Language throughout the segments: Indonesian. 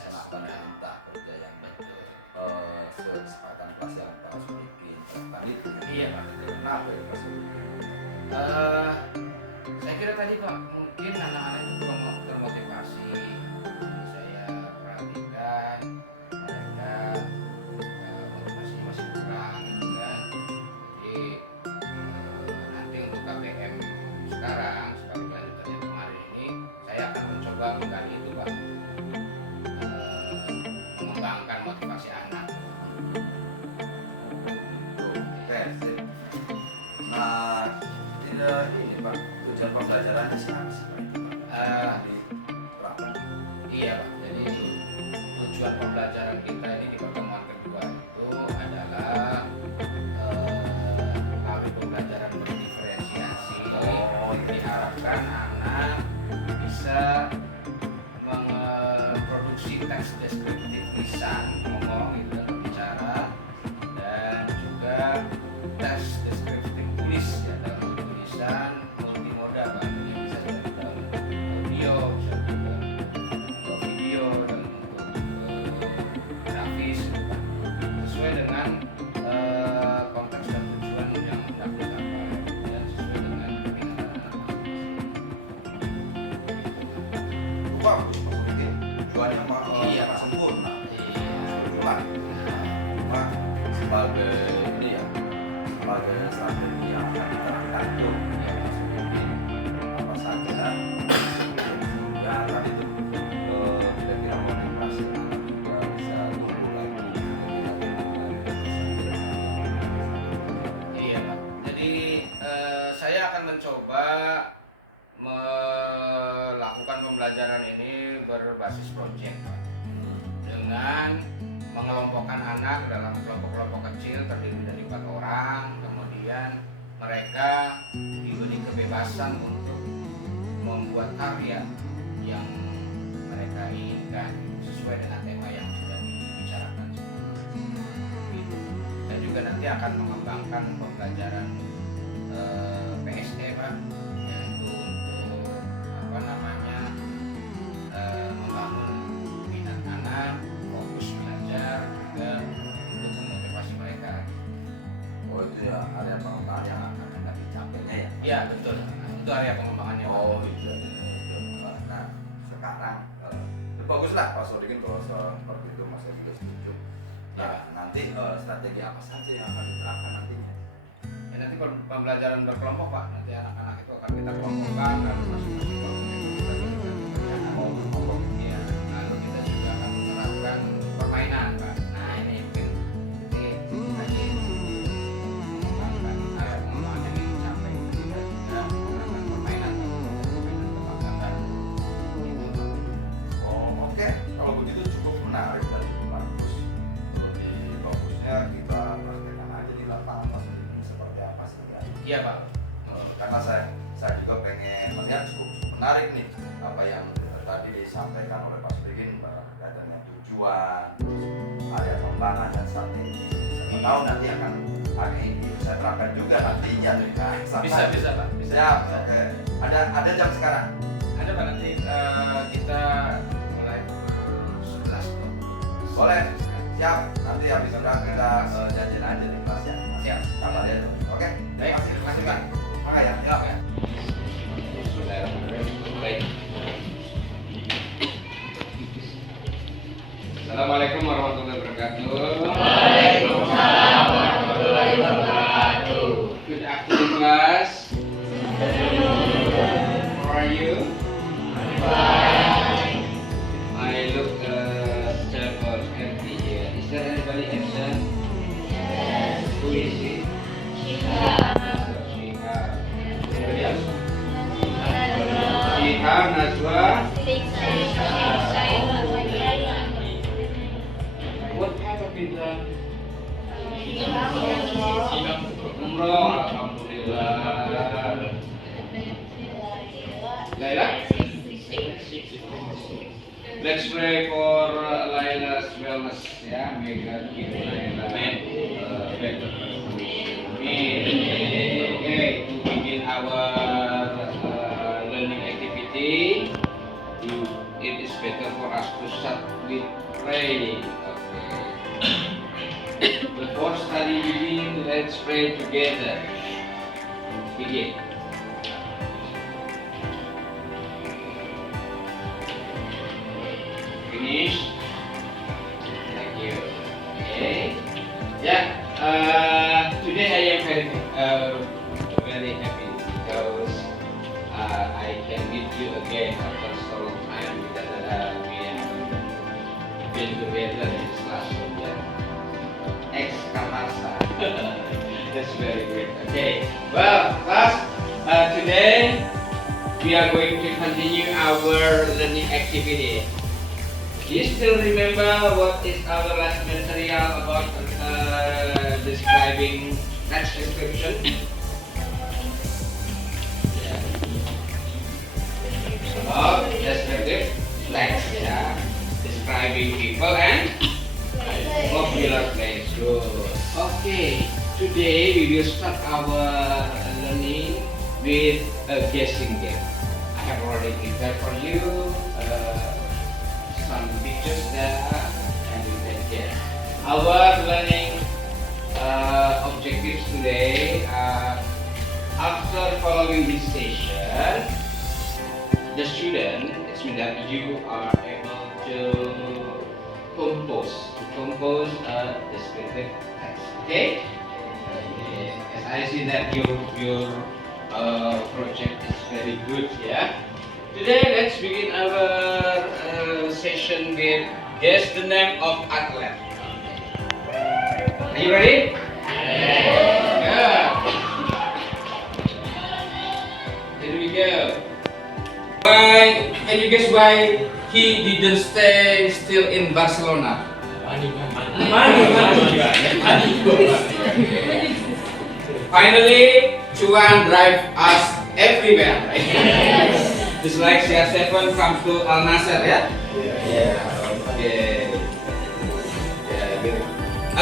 melaksanakan perintah kerja yang betul kesepakatan kelas yang Pak bikin tadi. Iya Pak. Kenapa ya Pak? Saya kira tadi Pak mungkin anak-anak itu belum termotivasi. Saya perhatikan mereka motivasinya masih kurang gitu kan. Jadi nanti untuk KBM sekarang sebagai lanjutannya kemarin ini saya akan mencoba menggali itu Pak. Mengembangkan motivasi anak. Nah, ini Pak, tujuan pembelajarannya sekarang sih Pak? Iya Pak, jadi tujuan pembelajaran kita ini di pertemuan kedua itu adalah melalui pembelajaran berdiferensiasi. Diharapkan anak bisa memproduksi teks deskriptif lisan, ngomong gitu dan berbicara, dan juga teks deskriptif tulis ya, dalam tulisan multimoda Pak. Jadi bisa jadi dalam audio, bisa dalam video, dan untuk grafis gitu Pak. Sesuai dengan konteks dan tujuan yang hendak dicapai dan sesuai dengan keinginan anak masing-masing. Pak, maksudnya tujuannya mah Iya, sangat sempurna. Iya. Cuma sebagai ini ya, sebagai strategi yang akan diterapkan itu ya maksudnya apa saja ya kan itu kira-kira motivasi anak juga bisa tumbuh lagi. Iya Pak. Jadi saya akan mencoba melakukan pembelajaran ini berbasis proyek Pak. Dengan mengelompokkan anak dalam kelompok-kelompok kecil terdiri dari 4 orang, kemudian mereka diberi kebebasan untuk membuat karya yang mereka inginkan sesuai dengan tema yang sudah dibicarakan. Dan juga nanti akan mengembangkan pembelajaran PSD Pak, yaitu untuk membangun minat anak, fokus belajar, juga untuk memotivasi mereka. Oh itu ya area pengembangan yang akan dicapainya ya? Iya betul, itu area pengembangannya Pak. Oh iya. Nah sekarang bagus lah Pak Sodikin kalau seperti itu Mas juga setuju. Nah nanti strategi apa saja yang akan diterapkan nantinya? Ya, nanti pembelajaran berkelompok Pak, nanti anak-anak itu akan kita kelompokkan dan masing-masing kelompok itu kita berikan pekerjaan. Ya, lalu kita juga akan menerapkan permainan Pak. Nah ini mungkin tadi mengembangkan area pengembangan yang ingin dicapai, kita juga menerapkan permainan tebak gambar. Gitu Pak. Oh oke, kalau begitu cukup menarik dan cukup bagus. Lebih bagusnya kita praktekkan aja di lapangan Mas Sodikin seperti apa sih ya? Iya Pak. Karena saya juga pengen melihat cukup menarik nih apa yang tadi disampaikan oleh Pak Sodikin adanya tujuan, area pengembangan dan strategi. Siapa tahu nanti akan ini saya terapkan juga nantinya nih. Nah, Bisa Pak. Bisa. Ya, oke. Ada jam sekarang. Ada Pak, nanti kita mulai pukul 11. Boleh. Siap. Nanti habis sudah kita janjian aja di kelas ya. Siap. Apa dia tuh? Oke. Baik, terima kasih Pak. Makasih ya. Ya. Baik. Assalamualaikum warahmatullahi wabarakatuh. Waalaikumsalam warahmatullahi wabarakatuh. Good afternoon class. How are you? Fine. I look several empty here. Is there anybody absent? Yes. Who is it? Shihab. Shihab. Anybody else? Shihab, Najwa. What have you done? Umroh, alhamdulillah. Laila? Let's pray for Laila's wellness. Ya, may God give Laila better. Okay, to begin our learning activity, it is better for us to start with praying. Okay. Before study begin, let's pray together. Begin. Finish. Thank you. Okay. Yeah. Today I am very happy because I can meet you again after so long time because we have been together in this classroom. Yeah. Ex-Kamasa. That's very great. Okay. Well, class, today we are going to continue our learning activity. Do you still remember what is our last material about describing text description? About descriptive text, yeah. Describing people and popular place. Good. Okay. Today we will start our learning with a guessing game. I have already prepared for you some pictures there, and you can guess. Our learning objectives today are, after following this session, the student, it means that you are able to compose a descriptive text. Okay? As I see that your project is very good, yeah. Today, let's begin our session with guess the name of athlete. Are you ready? Yeah. Here we go. Why? Can you guess why he didn't stay still in Barcelona? Finally, Chuan drive us everywhere. Right? Just like CR7 comes to Al Nassr, yeah? Yeah. Okay. Yeah, good.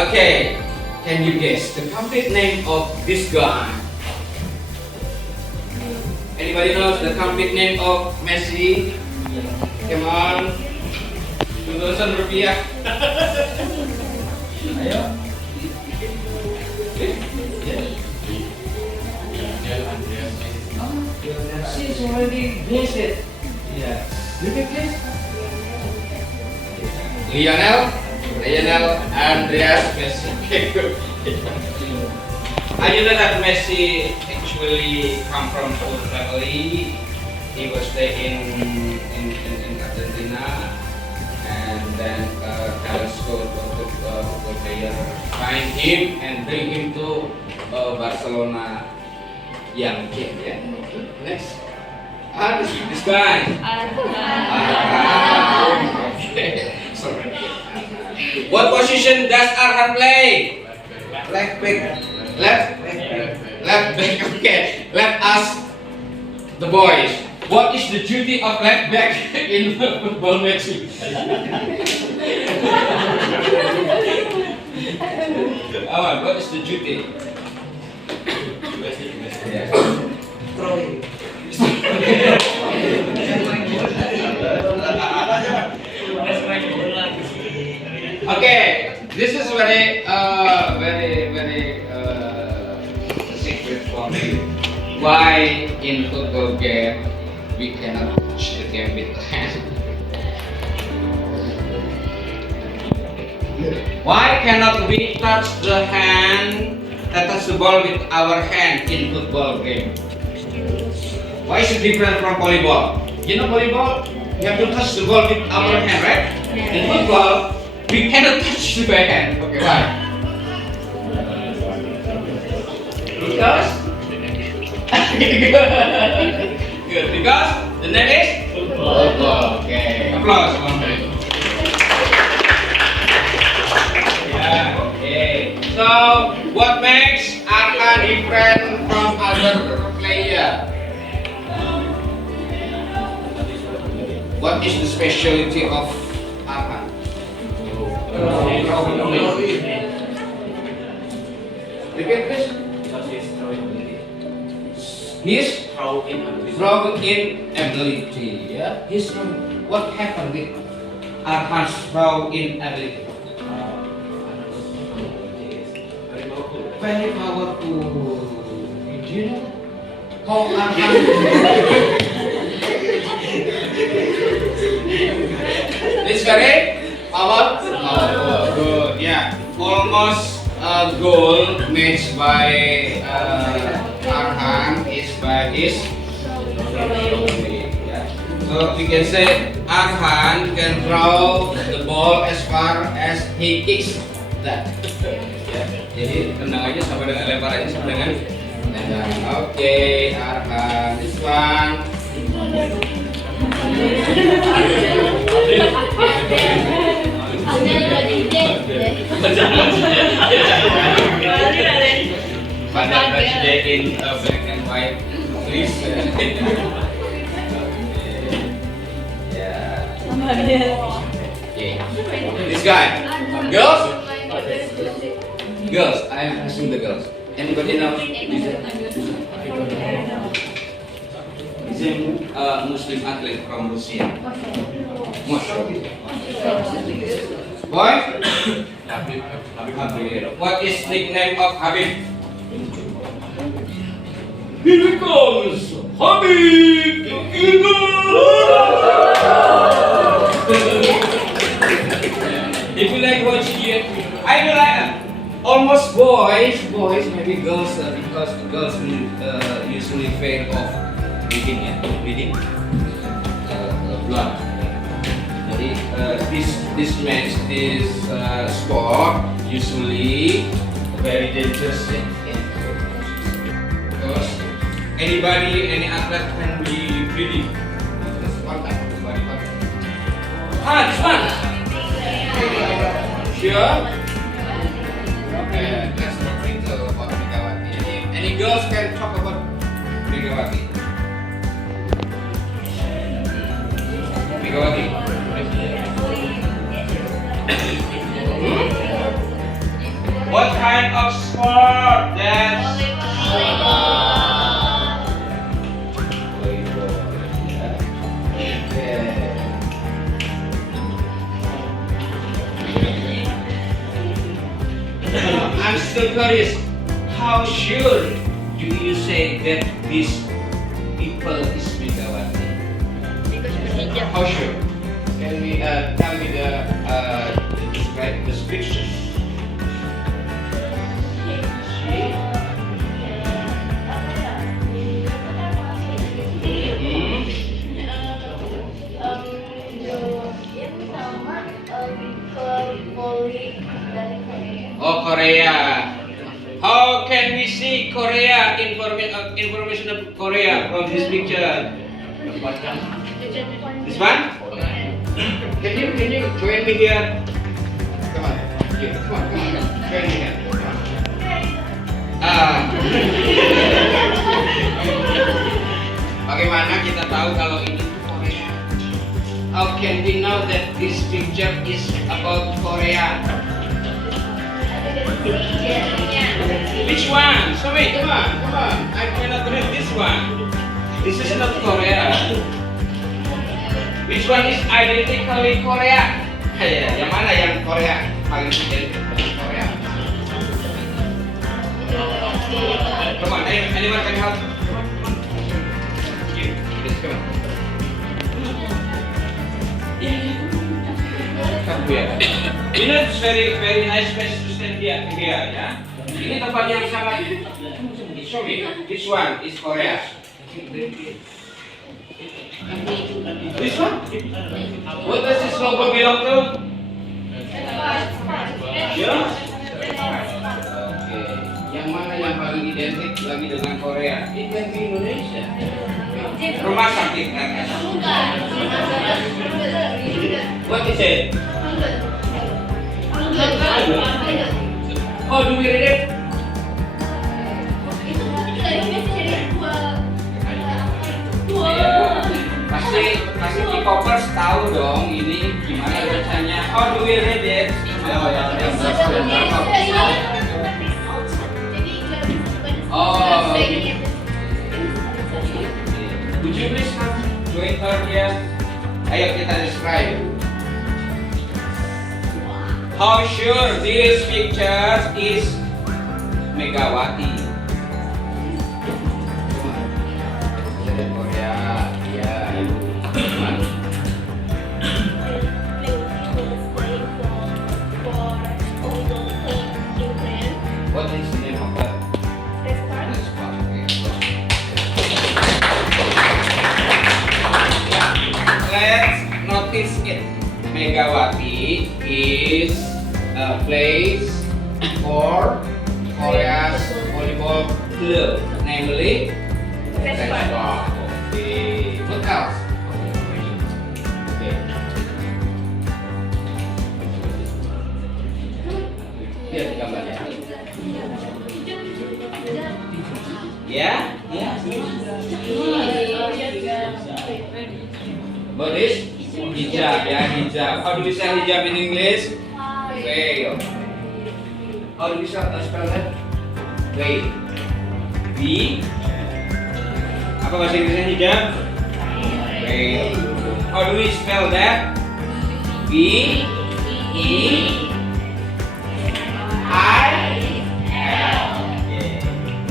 Okay. Can you guess the complete name of this guy? Anybody knows the complete name of Messi? Come on. 2,000 rupiah. Ayo. She's already guessed it. Yeah. Look at this. Lionel Andreas Messi. I know that Messi actually come from poor family. He was staying in Argentina, and then Carrasco football player find him and bring him to Barcelona. Young kid, yeah. Next. This guy. Okay. Sorry. What position does Arhan play? Left back. Left back. Okay. Let us, the boys. What is the duty of left back in football match? What is the duty? Throwing. Okay, this is very secret for me. Why in football game we cannot touch the game with the hand? Why cannot we touch the hand? Touch the ball with our hand in football game. Why is it different from volleyball? You know volleyball? We have to touch the ball with our hand, right? In football, we cannot touch the hand. Okay, why? Because good. Because the name is football. Okay. Applause, one minute. Yeah. Okay. So, what makes Arhan different from other player? What is the specialty of Arhan? Repeat please. His throwing ability. Yeah. His what happened with Arhan's role in ability? Very powerful. Do you know how Arhan? This very powerful. Good. Yeah. Almost a goal matched by Arhan is by his. So we can say Arhan can throw the ball as far as he kicks that. Ya, jadi tendang aja sama dengan lempar aja sama dengan tendang. Oke, Arhan, this one. Pada birthday in black and white, please. Okay. This guy. Girls? Girls. I am asking the girls. Anybody know? He's a Muslim athlete from Russia. Moscow. Boy? Habib. What is nickname of Habib? Here he comes! Habib! If you like watching it, I do like almost boys, maybe girls, because the girls usually fail of bleeding blood. Jadi this match, this sport usually very dangerous because any athlete can be bleeding. This one type of body part. This one. Sure. Okay, let's not think about Megawati. Any girls can talk about Megawati? Megawati. What kind of sport? That's I'm still curious. How sure do you say that these people is Megawati? How sure? Can we tell me describe the pictures? Oh, Korea. How can we see Korea information of Korea from this picture? This one? Can you join me here? Come on. Yeah, come on. Join me here. Bagaimana kita tahu kalau ini Korea? How can we know that this picture is about Korea? Which one? Sorry, come on. I cannot read this one. This is not Korea. Which one is identically Korea? Yang mana yang Korea? Paling identik dengan Korea. Come on, anyone can help? Yes, come on. Come here. You know, it's very nice place to stand here, ya. Ini tempat yang sangat. Show me. This one is Korea. This one? What does this logo belong to? Yeah? Oke. Yang mana yang paling identik lagi dengan Korea? Itu yang di Indonesia. Rumah sakit kan? What is it? How do we read it? Pasti K-popers tahu dong ini gimana bacanya. How do we read it? Oh. Would you please join her here? Ayo kita describe. How sure this picture is Megawati? Dari Korea, ya. What is the name of that? Restaurant. Let's notice it. Megawati is a place for Korea's volleyball club, namely restaurant. Okay. What else? Okay. Lihat gambarnya. Ya, ya. What is hijab? Ya, hijab. How do we say hijab in English? Veil. How do we spell that? Veil. V. Apa bahasa Inggrisnya hijab? Veil. How do we spell that? V. E. I. L.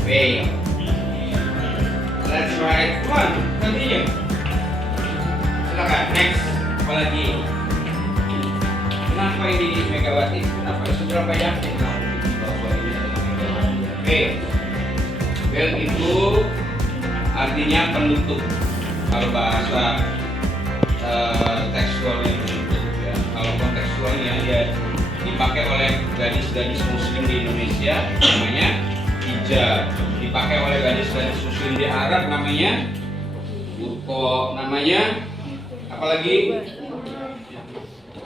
Veil. Let's write. Come on, continue. Silakan, next. Apa lagi? Kenapa ini Megawati? Kenapa seberapa yakin bahwa ini adalah Megawati? Veil. Veil itu artinya penutup. Kalau bahasa tekstualnya penutup ya. Kalau kontekstualnya dia dipakai oleh gadis-gadis muslim di Indonesia namanya hijab. Dipakai oleh gadis-gadis muslim di Arab namanya burqa, namanya apalagi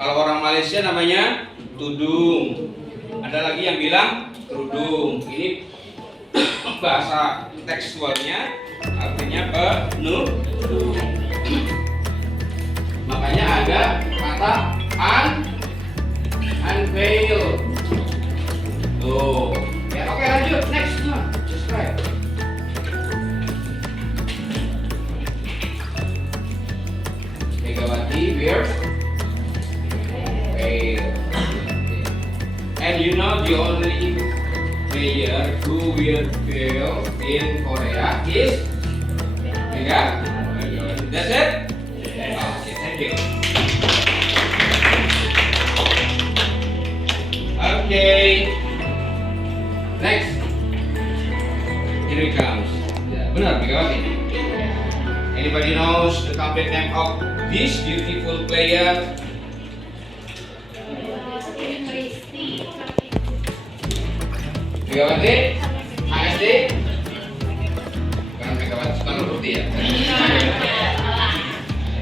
kalau orang Malaysia namanya tudung. Ada lagi yang bilang kerudung. Ini bahasa tekstualnya artinya penutup. Makanya ada kata unveil. Tuh. Ya, oke, lanjut. Next one. Just right. Megawati wears veil. And you know the only player who wear veil in Korea is Megawati. That's it? Okay, thank you. Okay. Next. Here it comes. Benar, Megawati. Anybody knows the complete name of this beautiful player? Megawati? HSD? Bukan Megawati Soekarno Putri ya?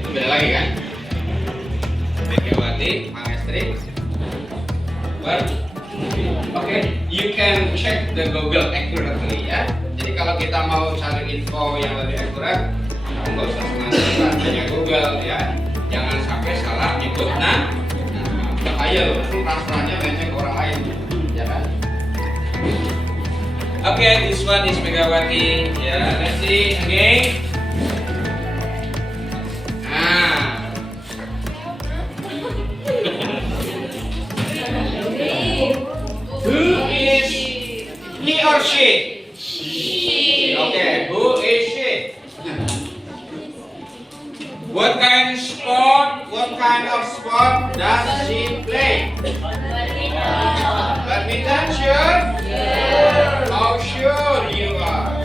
Itu beda lagi kan? Megawati, Mangestri. Well, okay, you can check the Google accurately ya. Jadi kalau kita mau cari info yang lebih akurat, kamu nggak usah senang-senang tanya Google ya. Jangan sampai salah nyebut bahaya loh, nanti transferannya banyak ke orang lain, ya kan? Okay, this one is Megawati. Yeah, let's see again. Who is he or she? Okay, who is she? What kind of sport does she play? Badminton, sure? How sure you are?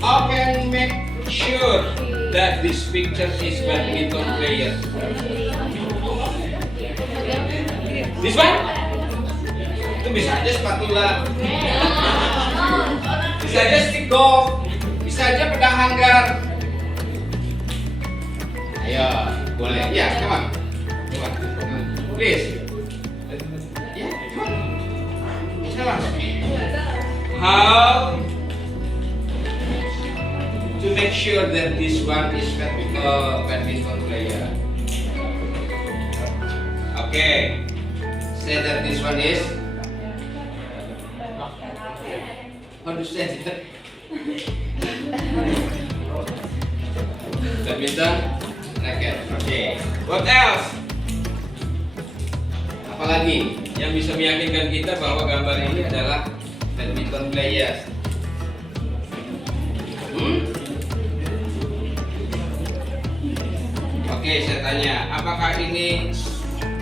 How can you make sure that this picture is badminton player? This one? Itu bisa aja spatula, bisa aja stick golf, bisa aja pedang hanggar. Ayo, boleh. Ya, come on. Please. Ya, come on. How to make sure that this one is badminton player? Okay. Say that this one is. How to say that? Badminton racket. Okay. What else? lagi yang bisa meyakinkan kita bahwa gambar ini adalah badminton players? Oke, saya tanya, apakah ini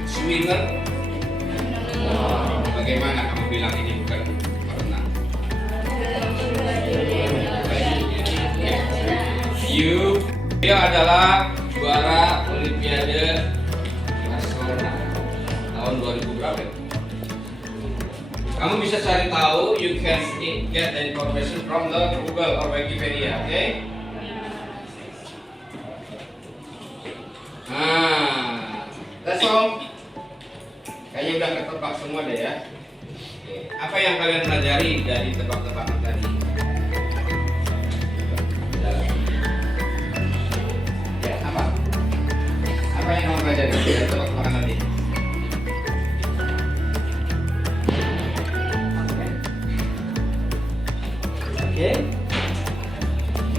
swimmer? Bagaimana kamu bilang ini bukan perenang? Dia adalah juara Olimpiade Barcelona tahun 2000 berapa? Kamu bisa cari tahu, you can get the information from the Google or Wikipedia, oke? That's all. Kayaknya udah ketebak semua deh ya. Oke. Apa yang kalian pelajari dari tebak-tebakan tadi? Ya, apa? Apa yang kamu pelajari dari tebak-tebakan tadi? Oke.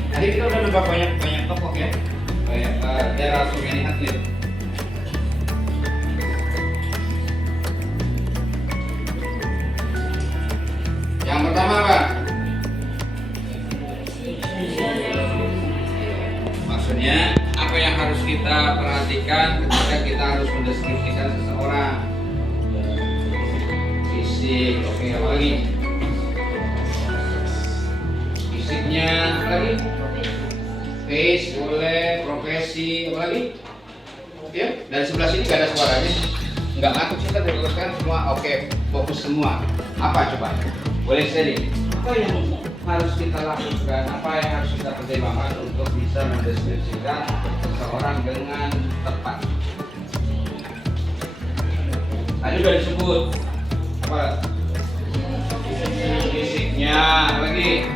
Tadi kita udah nebak banyak tokoh ya. There are so many athletes. Yang pertama apa? Maksudnya apa yang harus kita perhatikan ketika kita harus mendeskripsikan seseorang? Fisik, oke, apa lagi? Fisiknya, apa lagi? Face, boleh, profesi, apa lagi? Ya, dan sebelah sini nggak ada suaranya, nggak ngatuk sih, kita teruskan semua, oke, fokus semua. Apa coba? Boleh sharing. Apa yang harus kita lakukan? Apa yang harus kita pertimbangkan untuk bisa mendeskripsikan seseorang dengan tepat? Tadi sudah disebut apa? Fisiknya, apa lagi?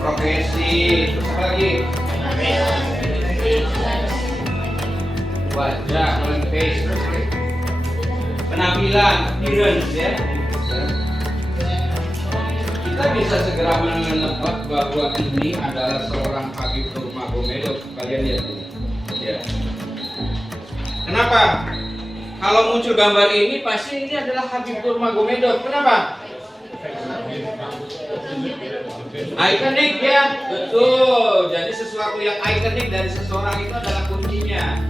Profesi, terus apa lagi? Wajah, face, penampilan, appearance ya. Kita bisa segera menebak bahwa ini adalah seorang Habib Nurmagomedov. Kalian lihat ini. Ya. Kenapa? Kalau muncul gambar ini pasti ini adalah Habib Nurmagomedov. Kenapa? Ikonik ya, betul. Jadi sesuatu yang ikonik dari seseorang itu adalah kuncinya.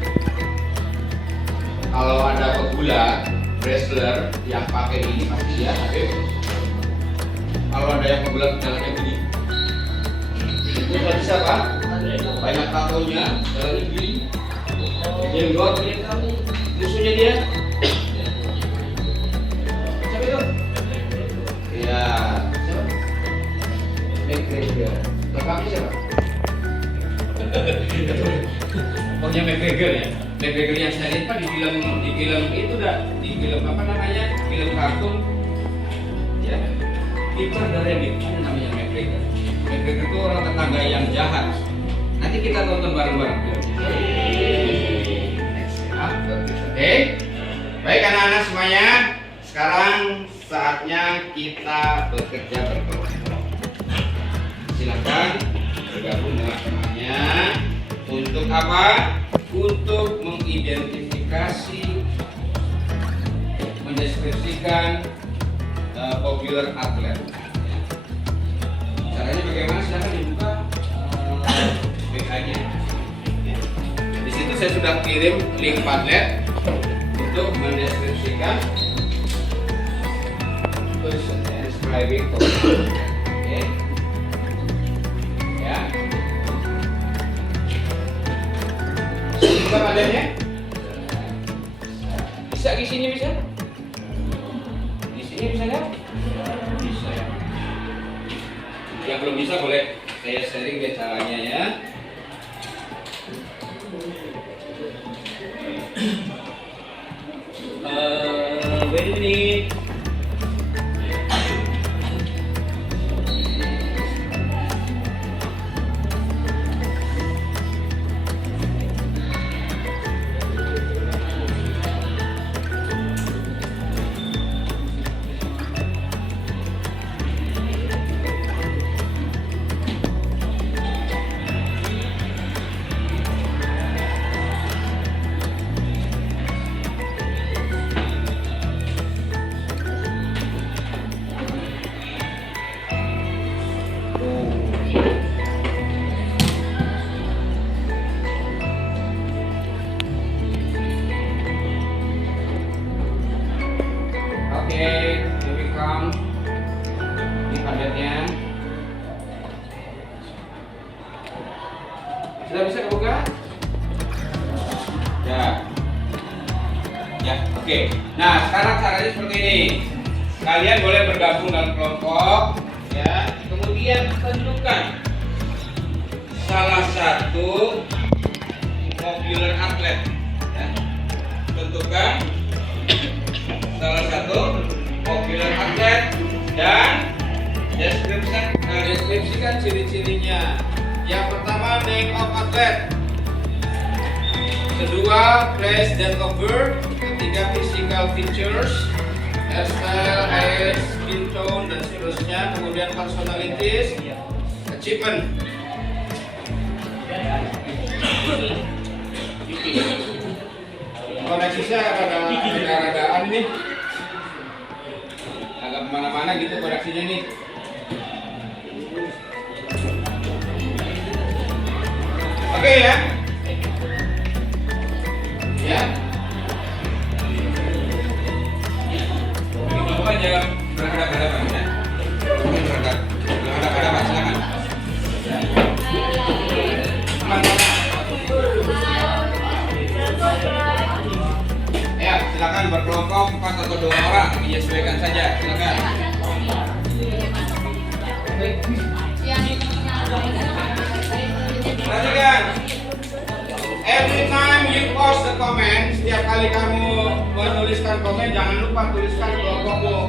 Kalau ada pegulat, wrestler yang pakai ini pasti dia Habib. Kalau ada yang pegulat jalannya begini, itu berarti siapa? Banyak tatonya, jalannya begini, jenggot, musuhnya dia. Siapa itu? Ya, siapa? McGregor. Lengkapnya siapa? Pokoknya McGregor ya. McGregor yang saya lihat di film itu dah, di film apa namanya? Film kartun. Ya. Kiper dari itu namanya McGregor. McGregor itu orang tetangga yang jahat. Nanti kita tonton bareng-bareng. Oke. Baik anak-anak semuanya. Sekarang saatnya kita bekerja berkelompok. Silakan bergabung dengan temannya. Untuk apa? Untuk mengidentifikasi, mendeskripsikan popular atlet. Caranya bagaimana? Silahkan dibuka BK-nya. Di situ saya sudah kirim link Padlet untuk mendeskripsikan person describing popular. Oke. Ya. Bisa Padletnya? Bisa di sini bisa? Ini bisa nggak? Bisa ya. Yang belum bisa boleh saya sharing deh caranya ya. Wait a minute. Ya, oke. Nah, sekarang caranya seperti ini. Kalian boleh bergabung dalam kelompok, ya. Kemudian tentukan salah satu popular atlet, ya. Tentukan salah satu popular atlet dan deskripsikan ciri-cirinya. Yang pertama, name of atlet. Kedua, place date of birth. Ketiga, physical features, hairstyle, hair, skin tone, dan seterusnya. Kemudian personalities, achievement. Koneksinya rada-radaan nih, agak kemana-mana gitu koneksinya nih. Oke ya. Ya. Bapak jangan berhadapan-hadapan ya. Berhadapan-hadapan silakan. Ya, silakan berkelompok 4 atau 2 orang, menyesuaikan saja. Silakan. Perhatikan. Every time you post the comment, setiap kali kamu menuliskan komen, jangan lupa tuliskan kelompokmu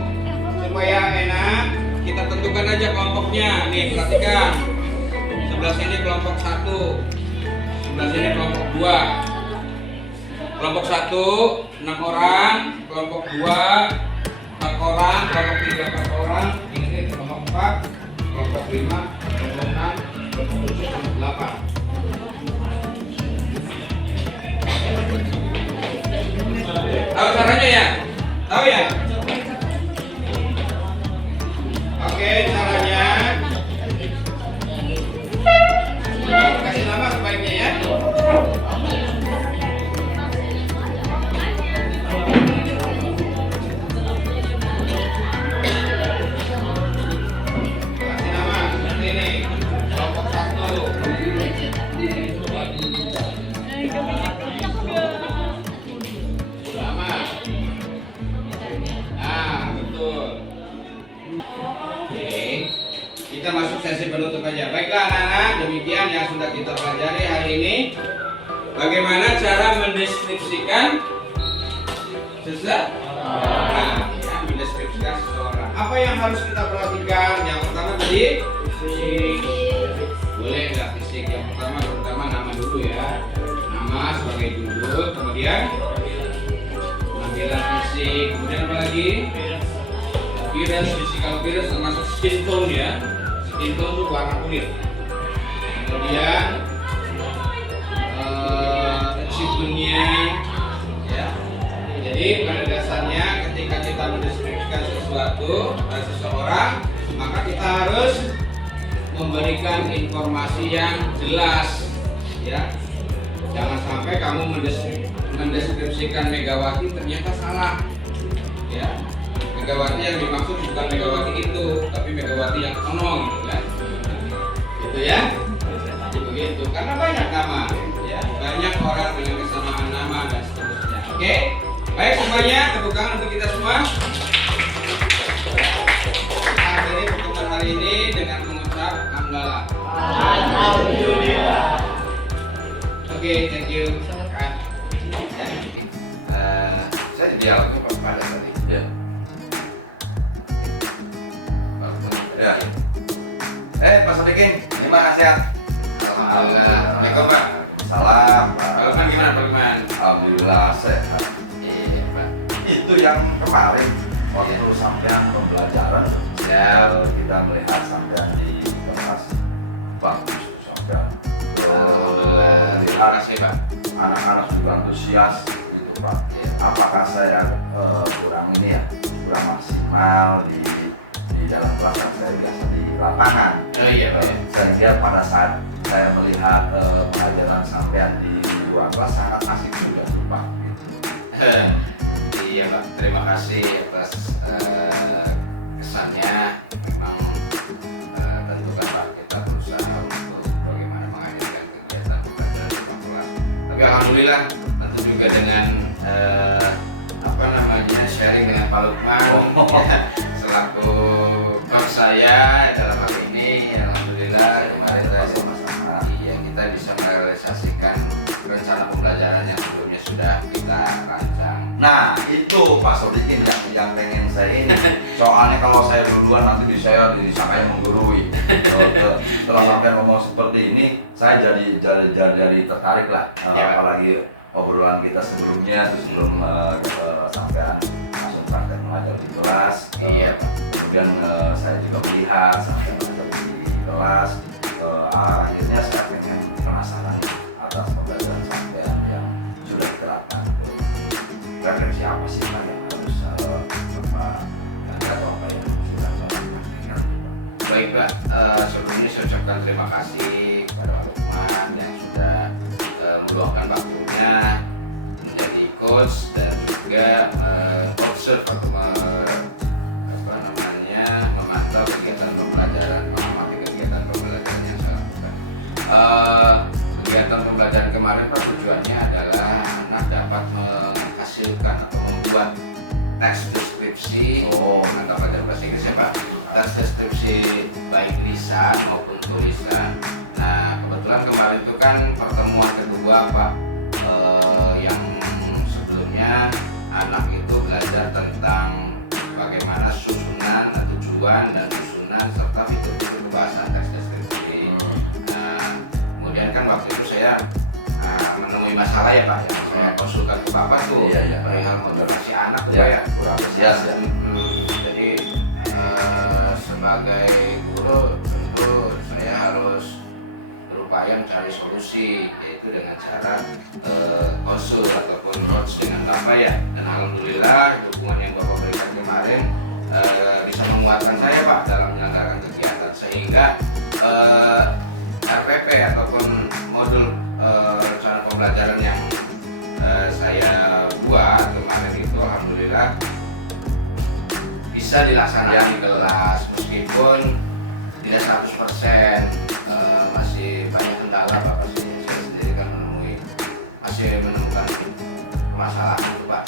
supaya enak. Kita tentukan aja kelompoknya. Nih, perhatikan. Sebelah sini kelompok 1, sebelah sini kelompok 2. Kelompok 1 6 orang, kelompok 2 4 orang, kelompok 3 4 orang, ini kelompok 4, kelompok 5, kelompok 6, kelompok 7, kelompok 8. Tahu caranya ya? Tahu ya? Oke, caranya kasih nama sebaiknya ya. Kasih nama seperti ini. Kelompok 1. Sama. Nah, betul. Oke. Kita masuk sesi penutup aja. Baiklah anak-anak, demikian yang sudah kita pelajari hari ini. Bagaimana cara mendeskripsikan seseorang? Ya, mendeskripsikan seseorang. Apa yang harus kita perhatikan? Yang pertama tadi fisik. Boleh nggak fisik? Yang pertama terutama nama dulu ya. Nama sebagai judul, kemudian tampilan fisik, kemudian apa lagi? Appearance, physical appearance termasuk skin tone ya. Skin tone itu warna kulit. Kemudian achievementnya ya. Jadi pada dasarnya ketika kita mendeskripsikan sesuatu pada seseorang, maka kita harus memberikan informasi yang jelas ya. Jangan sampai kamu mendeskripsikan Megawati ternyata salah ya. Megawati yang dimaksud bukan Megawati itu, tapi Megawati yang sono gitu kan. Gitu ya. Jadi begitu. Karena banyak nama ya, banyak orang dengan kesamaan nama dan seterusnya. Oke. Baik semuanya, tepuk tangan untuk kita semua. Kita akhiri pertemuan hari ini dengan mengucap alhamdulillah. Alhamdulillah. Oke, thank you. Saya dialognya pada tadi. Ya. Ya. Pak Sodikin, gimana sehat? Alhamdulillah. Assalamualaikum Pak. Salam. Pak Lukman gimana Pak Lukman? Alhamdulillah sehat. Iya Pak. Itu yang kemarin waktu sampean pembelajaran, kita melihat sampean di kelas bagus sampean. Alhamdulillah. Terima kasih Pak. Anak-anak juga antusias gitu Pak. Apakah saya kurang ini ya, kurang maksimal di dalam kelas yang saya biasa di lapangan? Oh iya Pak. Sehingga pada saat saya melihat pengajaran sampean di luar kelas sangat asik juga tuh Pak. Iya Pak, terima kasih atas kesannya. Memang tentu kan Pak, kita berusaha untuk bagaimana mengajarkan kegiatan pembelajaran di kelas. Tapi alhamdulillah tentu juga dengan Lukman ya, selaku coach saya dalam hal ini. Alhamdulillah kemarin kita bisa merealisasikan rencana pembelajaran yang sebelumnya sudah kita rancang. Nah itu Pak Sodikin yang pengen saya ini. Soalnya kalau saya duluan nanti saya disangkanya menggurui. Setelah sampai ngomong seperti ini, saya jadi tertarik lah. Apalagi obrolan kita sebelumnya, sebelum sampai langsung praktek mengajar di kelas. Kemudian saya juga melihat sampai mengajar di kelas. Akhirnya saya pengen penasaran atas pembelajaran sampean yang sudah diterapkan. Referensi apa sih Pak yang harus Bapak atau apa yang sudah Bapak praktikkan? Baik Pak, sebelumnya saya ucapkan terima kasih kepada Pak Lukman yang sudah meluangkan waktunya menjadi coach dan juga observe atau memantau kegiatan pembelajaran, mengamati kegiatan pembelajaran yang saya lakukan. Kegiatan pembelajaran kemarin Pak, tujuannya adalah anak dapat menghasilkan atau membuat teks deskripsi atau pada bahasa Inggris ya Pak, teks deskripsi baik lisan maupun tulisan. Nah kebetulan kemarin itu kan pertemuan kedua Pak, yang sebelumnya anak itu belajar tentang bagaimana susunan, tujuan dan susunan serta fitur-fitur kebahasan teks deskripsi. Nah kemudian kan waktu itu saya menemui masalah ya Pak, yang saya konsulkan ke Bapak tuh perihal motivasi anak tuh ya, kurang antusias ya. Jadi sebagai guru tentu saya harus berupaya mencari solusi, yaitu dengan cara konsul ataupun coach dengan Bapak ya. Dan alhamdulillah dukungan yang Bapak berikan kemarin bisa menguatkan saya Pak dalam menyelenggarakan kegiatan, sehingga RPP ataupun modul rencana pembelajaran yang saya buat kemarin itu alhamdulillah bisa dilaksanakan di kelas, meskipun tidak 100%, masih banyak kendala Pak. Saya sendiri kan masih menemukan permasalahan itu Pak.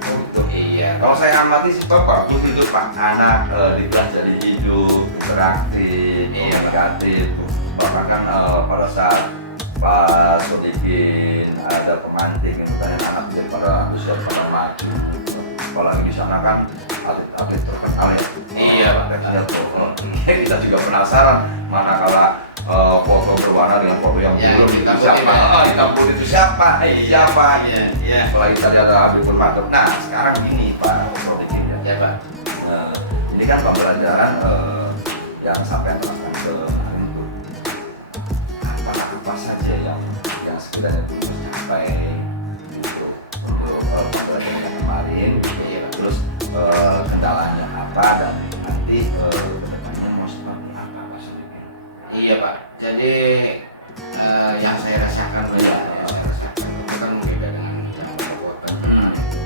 Betul. Iya. Kalau saya amati sih Bapak, itu Pak, anak di kelas jadi hidup, interaktif, komunikatif. Bahkan kan pada saat Pak Sodikin ada pemantik, misalnya anak jadi pada antusias pada maju. Apalagi di sana kan atlet-atlet terkenal ya. Iya Pak. Teksnya tuh. Kita juga penasaran manakala foto berwarna dengan foto yang belum itu siapa? Hitam putih itu siapa? Siapa? Iya. Apalagi tadi ada Habibul Matur. Nah sekarang ini Pak Sodikin Ya Pak. ini kan pembelajaran yang sampai melakukan ke hari itu. Apa saja yang sekiranya belum tercapai gitu untuk pembelajaran yang kemarin, terus kendalanya apa dan nanti kedepannya mau seperti apa Pak Sodikin? Iya Pak. Jadi yang saya rasakan itu kan berbeda dengan yang Bapak tadi.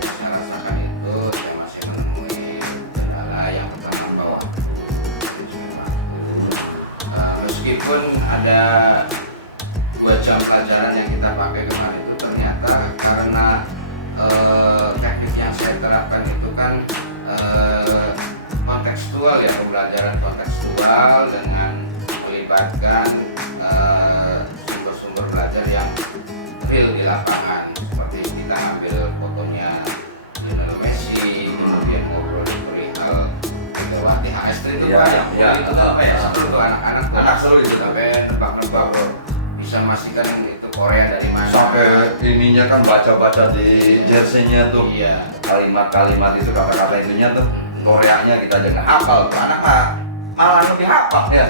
Saya rasakan itu saya masih menemui kendala yang pertama bahwa meskipun ada 2 jam pelajaran yang kita pakai kemarin itu, ternyata karena teknik yang saya terapkan itu kan kontekstual ya, pembelajaran kontekstual dengan melibatkan sumber-sumber belajar yang real di lapangan, seperti kita ambil fotonya Lionel Messi, kemudian ngobrol perihal Megawati HS3 itu Pak, yang itu apa ya, seru tuh anak-anak seru itu, sampai nebak-nebak bro, bisa memastikan itu Korea dari mana. Sampai ininya kan baca-baca di jersey-nya tuh. Iya. Kalimat-kalimat itu, kata-kata intinya tuh Koreanya kita aja nggak hafal tuh, anak malah lebih hafal ya.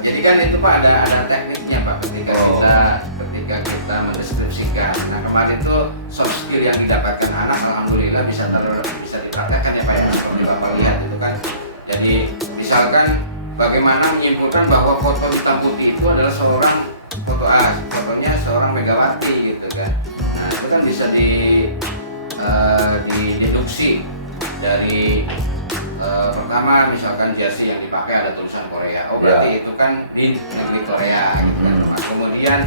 Jadi kan itu Pak ada tekniknya Pak, ketika kita mendeskripsikan. Nah kemarin tuh soft skill yang didapatkan anak alhamdulillah bisa dipraktekkan ya Pak ya, seperti Bapak lihat itu kan. Jadi misalkan bagaimana menyimpulkan bahwa foto hitam putih itu adalah fotonya seorang Megawati gitu kan. Nah itu kan bisa dideduksi dari pertama misalkan jersey yang dipakai ada tulisan Korea, berarti itu kan di negeri Korea gitu kan. Kemudian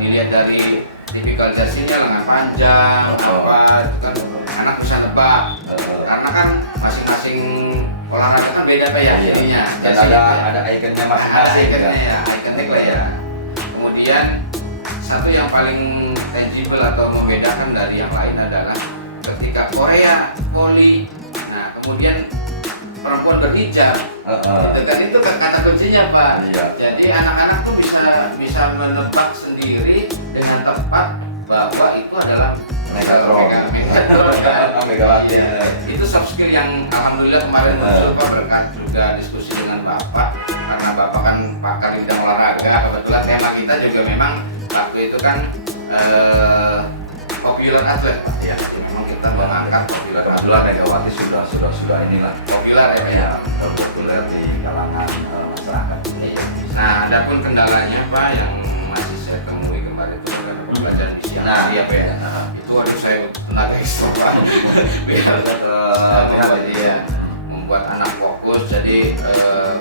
dilihat dari tipikal jersey-nya lengan panjang apa itu kan anak bisa tebak olahraga kan beda Pak ya Iya. jadinya. Dan Jadi, ada ikonnya ada masing-masing ikonnya kan? ya, ikonik lah ya. Kemudian satu yang paling tangible atau membedakan dari yang lain adalah ketika Korea poli, nah kemudian perempuan berhijab, itu kan kata kuncinya Pak. Iya. Jadi anak-anak tuh bisa menebak sendiri dengan tepat bahwa itu adalah Megatron. Megatron kan. Megawati. Itu soft skill yang alhamdulillah kemarin muncul Pak berkat juga diskusi dengan Bapak, karena Bapak kan pakar di bidang olahraga. Kebetulan tema kita juga memang waktu itu kan popular atlet Pak. Ya, memang kita mengangkat popular Kebetulan Megawati sudah inilah populer ya Pak ya. ya populer di kalangan masyarakat. Iya. Nah, adapun kendalanya Pak yang masih saya temui kemarin itu karena pembelajaran di siang Nah, hari ya Pak ya. Itu waduh saya tenaga ekstra Pak. Biar membuat anak fokus. Jadi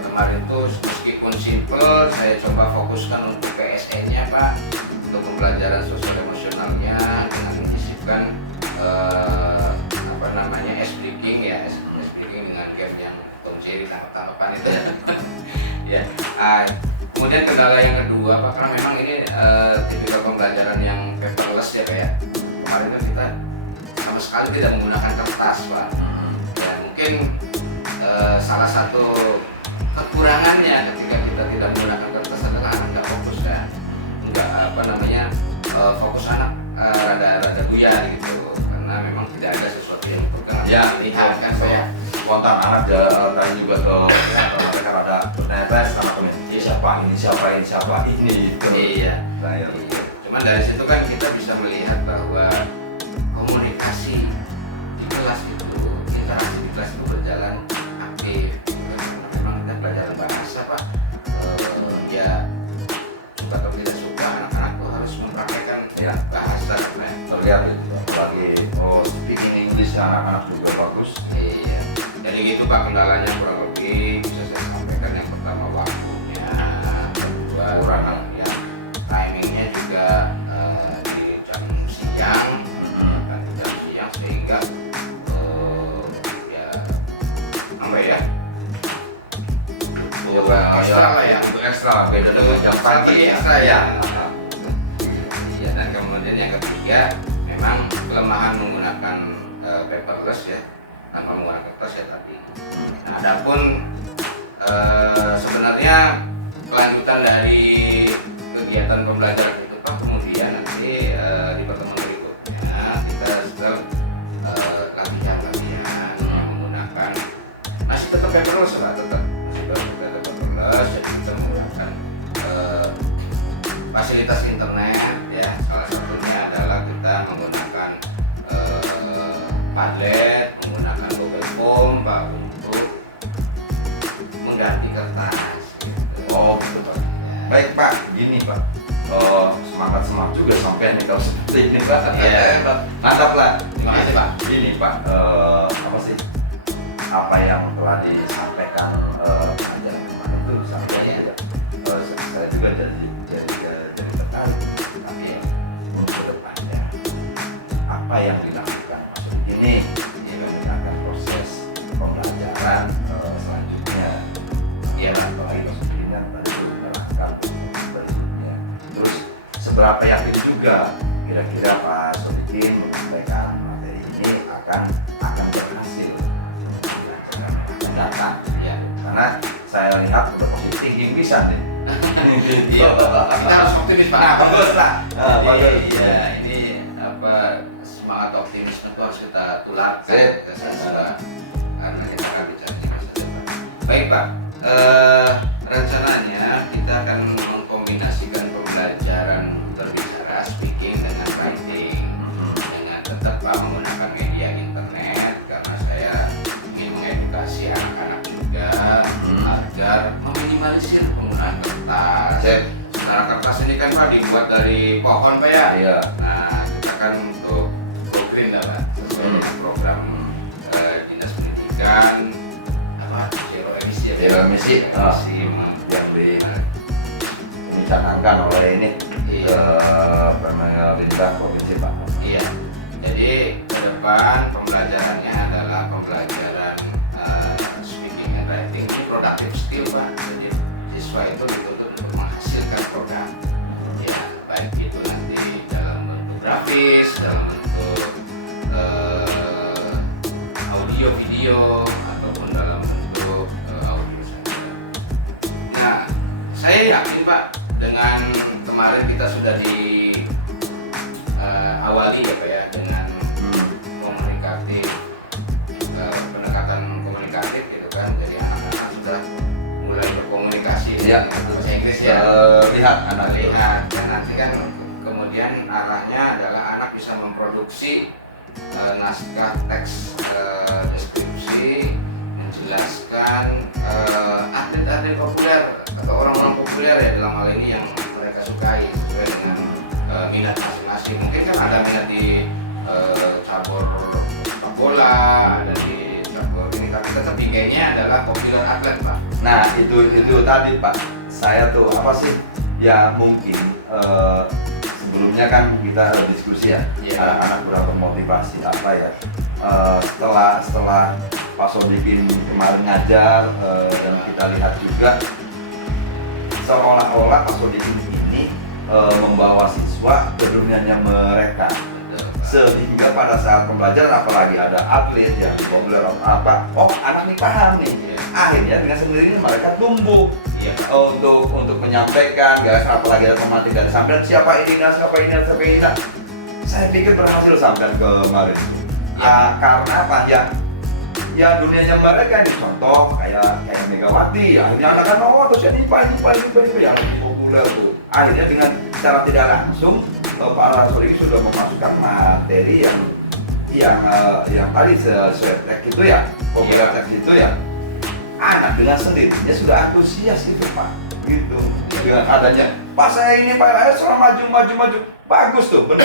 kemarin tuh meskipun simple, saya coba fokuskan untuk PSN-nya Pak, untuk pembelajaran sosial emosionalnya dengan menyisipkan apa namanya S-breaking ya, S-breaking dengan game yang Tom Jerry tangkap-tangkapan itu ya. Kemudian kendala yang kedua Pak, karena memang ini tipikal pembelajaran yang paperless ya Pak ya. Kemarin kan kita sama sekali tidak menggunakan kertas Pak. Ya mungkin salah satu kekurangannya ketika kita tidak menggunakan kertas adalah anak nggak fokus ya, nggak apa namanya fokus anak rada buyar gitu, karena memang tidak ada sesuatu yang bergerak Ya, lihat kan saya. Spontan anak tanya juga ke mereka ada bertanya sama temen siapa ini gitu. Iya. Saya Iya. Cuman dari situ kan kita bisa melihat bahwa komunikasi di kelas itu, interaksi di kelas itu berjalan aktif. Karena memang kita pelajaran bahasa Pak, ya suka atau tidak suka anak-anak tuh harus mempraktekkan Ya. bahasa. Nah, terlihat itu apalagi speaking English anak-anak juga bagus. iya. Jadi gitu Pak kendalanya kurang lebih bisa saya sampaikan. Yang pertama waktunya, kedua Kurang. ya timingnya juga di jam siang, kan di jam siang sehingga ya apa ya untuk ekstra lah ya, Untuk ekstra beda dengan untuk jam pagi ekstra ya. Iya, dan kemudian yang ketiga memang kelemahan menggunakan paperless ya, tanpa menggunakan kertas ya tadi. Nah, adapun sebenarnya kelanjutan dari kegiatan pembelajaran itu Pak, kemudian nanti di pertemuan berikutnya kita sedang latihan yang menggunakan masih tetap paperless Pak, tetap paperless. Jadi kita menggunakan fasilitas internet ya, salah satunya adalah kita menggunakan Padlet, menggunakan Google Form Pak untuk mengganti kertas gitu. Oh gitu Pak. Baik Pak, gini Pak, semangat juga sampai nih kalau seperti ini Pak. Iya. Mantap lah. Terima kasih, Pak. Gini Pak, apa sih? Apa yang telah disampaikan pengajaran kemarin itu sampai Iya. saya juga jadi tertarik. Tapi untuk kedepannya apa yang dilakukan? Maksud ini menggunakan proses pembelajaran selanjutnya. Iya. Apalagi maksudnya tadi melangkah berikutnya. Terus seberapa yakin juga kira-kira Pak Sodikin menyampaikan materi ini akan berhasil akan datang Ya. karena saya lihat udah positif tinggi bisa nih. Iya, kita harus optimis Pak. Nah, bagus lah. Bagus. Iya, ini apa semangat optimisme itu harus kita tularkan Sip. ke siswa karena kita akan bicara di masa depan. Baik Pak, rencananya kita akan mengkombinasikan pembelajaran berbicara speaking dengan writing dengan tetap Pak menggunakan media internet karena saya ingin mengedukasi anak-anak juga agar meminimalisir penggunaan kertas. Sip. Secara kertas ini kan Pak dibuat dari pohon Pak ya. Iya. Nah kita kan untuk go green lah Pak, sesuai dengan program dinas pendidikan apa zero emisi ya. Zero emisi, yang dicanangkan oleh ini Iya. pemerintah provinsi Pak. Iya. Jadi ke depan pembelajarannya adalah pembelajaran speaking video-video ataupun dalam bentuk audio saja. Nah, saya yakin Pak, dengan kemarin kita sudah awali ya Pak ya, dengan komunikatif, pendekatan komunikatif gitu kan. Jadi anak-anak sudah mulai berkomunikasi Ya, dengan bahasa Inggris ya. lihat anak Lihat, dan nanti kan kemudian arahnya adalah anak bisa memproduksi naskah teks deskripsi menjelaskan atlet-atlet populer atau orang-orang populer ya dalam hal ini yang mereka sukai sesuai dengan minat masing-masing. Mungkin kan ada minat di cabur sepak bola, ada di cabur ini, tapi tetap tingginya adalah populer atlet Pak. Nah itu tadi Pak, saya tuh apa sih ya, mungkin sebelumnya kan kita diskusi ya, Iya. anak-anak berapa motivasi apa ya, setelah Pak Sodikin kemarin ngajar dan kita lihat juga seolah-olah Pak Sodikin ini membawa siswa ke dunianya mereka, Betul, Pak. sehingga pada saat pembelajaran apalagi ada atlet ya populer apa, oh anak nih paham nih, akhirnya dengan sendirinya mereka tumbuh Iya, Pak. untuk menyampaikan gagasan, apalagi ada tematik dan sampai siapa ini. Nah, saya pikir berhasil sampai kemarin karena apa ya dunianya mereka ini contoh kayak Megawati ya, akhirnya anak-anak oh terus ini yang lebih populer tuh, akhirnya dengan secara tidak langsung Pak Sodikin sudah memasukkan materi yang tadi sesuai teks itu ya, populer teks itu ya, anak dengan sendirinya sudah antusias gitu Pak, gitu dengan adanya Pak saya ini Pak ayo selalu maju bagus tuh bener.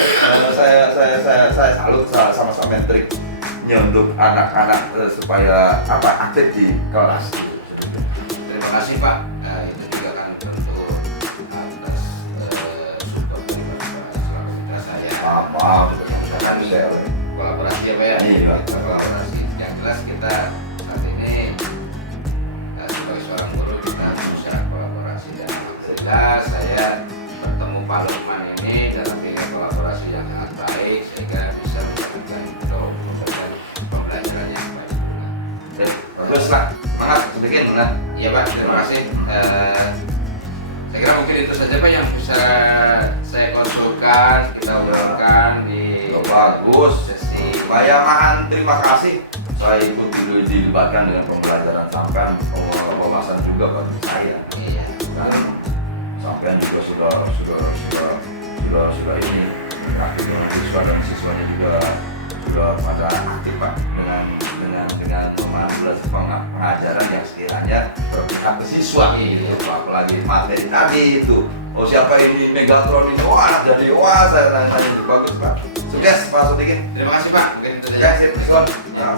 Saya salut sama mentriknya untuk anak-anak supaya aktif di kelas. Terima kasih Pak. Nah, itu juga kan bentuk atas support dari Bapak saya. Maaf, Misalkan kolaborasi ya Pak ya. Iya. Kita kolaborasi. Yang jelas kita saat ini sebagai seorang guru kita bisa kolaborasi, dan alhamdulillah saya bertemu Pak Lukman ini dalam bidang kolaborasi yang sangat baik sehingga bisa menjalankan pembelajaran yang baik. Bagus Pak, semangat sedikit benar. Iya Pak, terima kasih. Saya kira mungkin itu saja Pak yang bisa saya konsulkan, kita obrolkan di Bagus. sesi. Saya mahan terima kasih. Saya ikut dilibatkan dengan pembelajaran sampean, pembahasan juga bagi saya. Iya. Dan sampean juga sudah ini aktif dengan siswa, dan siswanya juga sudah pada aktif Pak dengan memanipulasi pengajaran yang sekiranya berpihak ke siswa gitu Pak. Apalagi materi tadi itu, oh siapa ini Megatron ini, wah saya tanya itu bagus Pak. Sukses Pak Sodikin. Terima kasih Pak. Mungkin itu Ya, saja. sip, Rizwan. Ya.